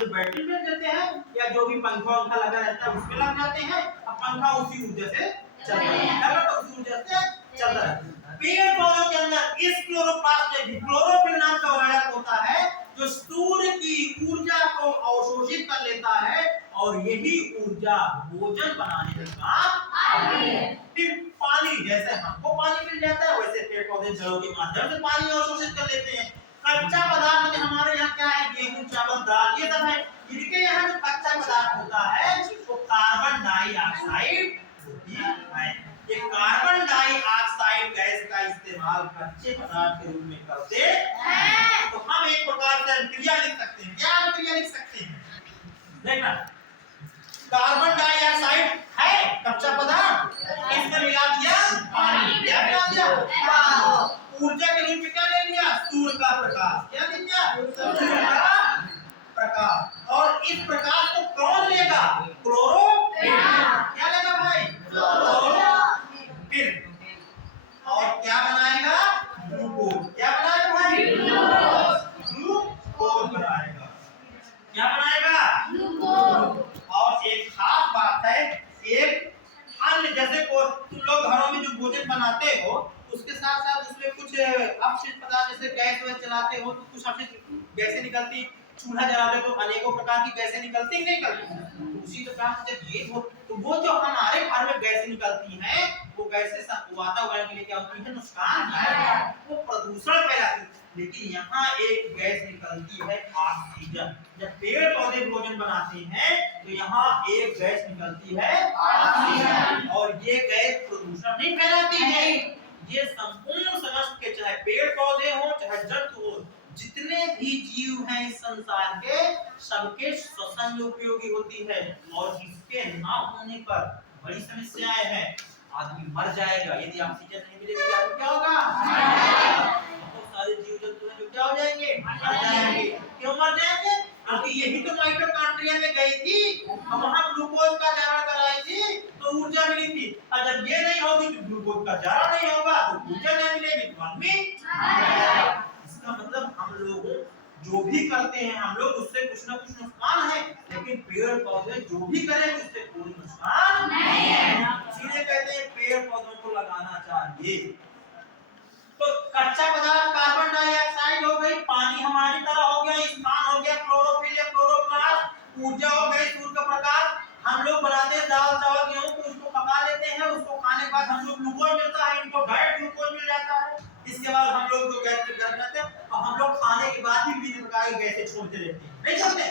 जो बैटरी में देते हैं या जो भी पंखा वंखा लगा रहता है उसमें लग जाते हैं। अब पंखा उसी ऊर्जा से चलता है, तो उसी ऊर्जा से चलता है। पेड़ पौधों के अंदर इस क्लोरोप्लास्ट में भी क्लोरोफिल नाम का घटक होता है जो सूर्य की ऊर्जा को अवशोषित कर लेता है और यही ऊर्जा भोजन बनाने में काम आती है। फिर पानी, जैसे हमको पानी मिल जाता है वैसे पेड़ पौधे जड़ों के माध्यम से पानी अवशोषित कर लेते हैं। कच्चा पदार्थ में हमारे यहाँ क्या है, गेहूं चावल दाल ये सब है। इनके यहाँ जो कच्चा पदार्थ होता है वो कार्बन डाइऑक्साइड होती है। ये कार्बन डाइऑक्साइड गैस का इस्तेमाल कच्चे पदार्थ के रूप में करते हैं। तो हम एक प्रकार से क्रिया लिख सकते हैं। क्या क्रिया लिख सकते हैं? देखना, कार्बन डाइऑक्साइड है कच्चा पदार्थ, इसमें मिला दिया पानी, क्या मिला दिया पानी। ऊर्जा के रूप में क्या ले लिया? सूर्य का प्रकाश। क्या ले लिया? सूर्य का प्रकाश। और इस प्रकाश को कौन लेगा? क्लोरोफिल। क्या लेगा भाई? क्लोरोफिल। और क्या बनाएगा? ग्लूकोज। क्या बनाएगा भाई? ग्लूकोज बनाएगा। क्या बनाएगा? ग्लूकोज। और एक खास बात है, एक अन्य जैसे को तुम लोग घरों में जो भोजन बनाते हो उसके साथ साथ उसमें कुछ अपशिष्ट पदार्थ जैसे गैस वैस चलाते हो तो कुछ अपशिष्ट गैसें निकलती, चूल्हा जलाते तो अनेकों प्रकार की गैसें निकलती नहीं निकलती। उसी प्रकार से जब ये हो तो वो जो हमारे घर में गैसें निकलती हैं वो गैसें वातावरण के लिए क्या होती है? नुकसान है, वो प्रदूषण फैलाती है। लेकिन यहाँ एक गैस निकलती है ऑक्सीजन। जब पेड़ पौधे भोजन बनाते हैं तो यहाँ एक गैस निकलती है ऑक्सीजन, और ये गैस प्रदूषण नहीं फैलाती है। ये संपूर्ण समस्त के, चाहे पेड़ पौधे हो चाहे जंतु हो, जितने भी जीव हैं इस संसार के, सबके श्वसन में उपयोगी होती है। और इसके ना होने पर बड़ी समस्याएं हैं। आदमी मर जाएगा यदि ऑक्सीजन नहीं मिलेगी। तो क्या होगा? बहुत सारे जीव जंतु हैं जो क्या हो जाएंगे? मर जाएंगे। क्यों मर जाएंगे? क्योंकि यही तो माइटोकॉन्ड्रिया में गई थी, वहां ग्लूकोज का जारण कराई थी तो ऊर्जा मिली थी। और जब ये नहीं होगी तो ग्लूकोज का जारण नहीं होगा तो ऊर्जा नहीं मिलेगी तो आदमी। इसका मतलब हम लोग जो भी करते हैं हम लोग उससे कुछ ना कुछ नुकसान है, लेकिन पेड़ पौधे जो भी करें उससे कोई नुकसान नहीं है। इसीलिए कहते हैं पेड़ पौधों को लगाना चाहिए। तो कच्चा पदार्थ कार्बन डाइऑक्साइड हो गई, पानी हमारी तरह हो गया, स्थान हो गया क्लोरोफिल या क्लोरोप्लास्ट, ऊर्जा हो गई सूर्य का प्रकाश। हम लोग बनाते हैं दाल चावल गेहूं को, उसको पका लेते हैं, उसको खाने के बाद हम लोग ग्लूकोज मिलता है, इनको डायरेक्ट ग्लूकोज मिल जाता है। इसके बाद हम लोग जो गैस करते हैं और हम लोग खाने के बाद भी विभिन्न प्रकार की गैसें छोड़ते रहते हैं, नहीं छोड़ते?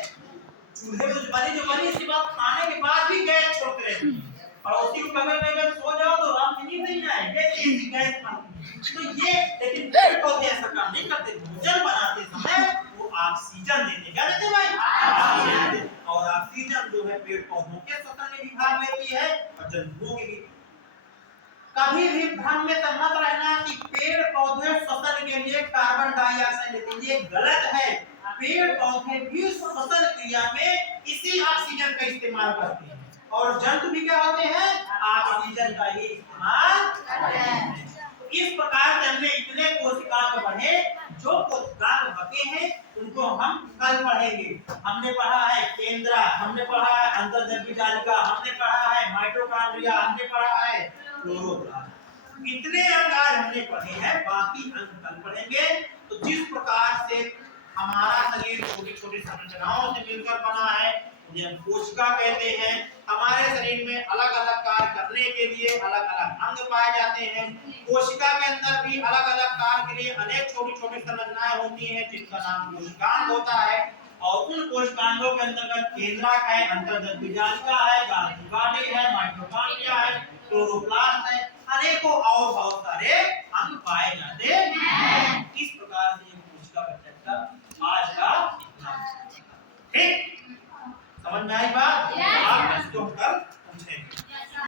चूल्हे में जो बनी इसके बाद खाने के बाद भी गैस छोड़ते रहते हैं। पड़ोसी को कमरे में अगर सो जाओ तो रात में नींद नहीं आएगी, ऐसी गैस बनती। तो ये लेकिन पेड़ पौधे ऐसा काम नहीं करते। भोजन बनाते समय वो ऑक्सीजन देते, क्या देते भाई? ऑक्सीजन देते। और ऑक्सीजन जो है पेड़ पौधों के श्वसन में भी भाग लेती है और जंतुओं के भी। कभी भी भ्रम में मत रहना कि पेड़ पौधे श्वसन के लिए कार्बन डाइऑक्साइड लेते हैं, ये गलत है। पेड़ पौधे भी श्वसन क्रिया में इसी ऑक्सीजन का इस्तेमाल करते हैं और जंतु भी क्या होते हैं? ऑक्सीजन का ही इस्तेमाल करते हैं। इस प्रकार से हमने इतने कोशिकांग पढ़े, जो कोशिकांग बचे हैं उनको हम कल पढ़ेंगे। हमने पढ़ा है केंद्रा, हमने पढ़ा है अंतर्द्रव्यजालिका, हमने पढ़ा है माइटोकॉन्ड्रिया, हमने पढ़ा है क्लोरोप्लास्ट। इतने अंग आज हमने पढ़े हैं, बाकी अंग कल पढ़ेंगे। तो जिस प्रकार से हमारा शरीर छोटी छोटी संरचनाओं से मिलकर बना है, जिन्हें कोशिका कहते हैं, हमारे शरीर में अलग अलग कार्य करने के लिए अलग अलग अंग पाए जाते हैं। कोशिका के अंदर भी अलग अलग कार्य के लिए अनेक छोटी छोटी संरचनाएं होती हैं जिनका नाम कोशिकांग होता है। और उन कोशिकांगों के अंतर्गत केंद्रक है, अंतर्द्रव्यजालिका है, गाल्गी है, माइटोकॉन्ड्रिया है, क्लोरोप्लास्ट है, अनेकों और बहुत सारे अंग पाए जाते हैं।